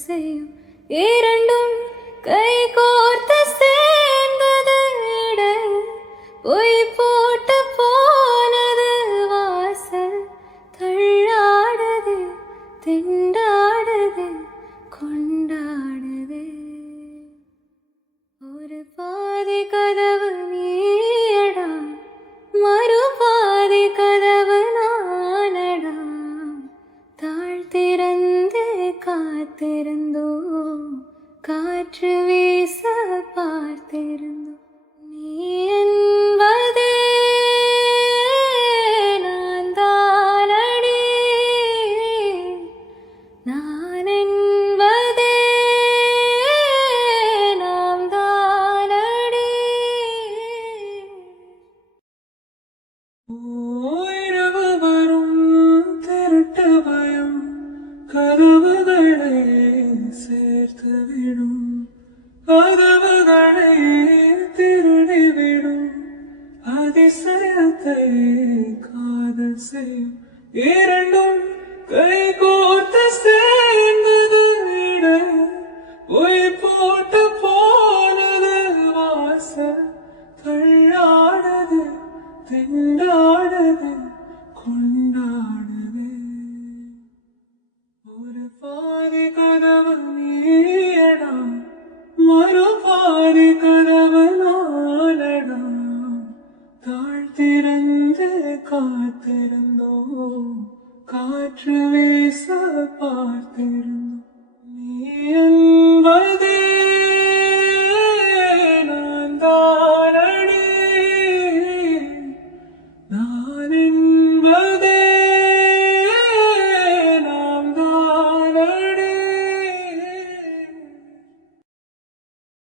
செய்யும் இரண்டும் கை கோர்த்து சேர்ந்தது இடையில் பொய் போட்டு போனது வாசல் தள்ளாடுது திண்டாடுது கொண்டாடுது ஒரு பாதி கதவு நீயடா மறுபாதி கதவு நானடா தாழ்த்திறந்து காத்திருந்தோ காற்று வீச பார்த்திருந்தோ நீ என்பதே நான் தானடி நான் என்பதே நாம் தானடி இரவு வரும் திருட்டு பயம் கதவுகளை சேர்த்துவிடும் கதவுகளை திருடிவிடும் அதிசயத்தை காதல் செய்யும் இரண்டும் கை கோர்த்து சேர்ந்தது இடையில் பொய் போட்டு போனது வாசல் தள்ளாடுது திண்டாடுது கொண்டாடுது ஒரு பாதி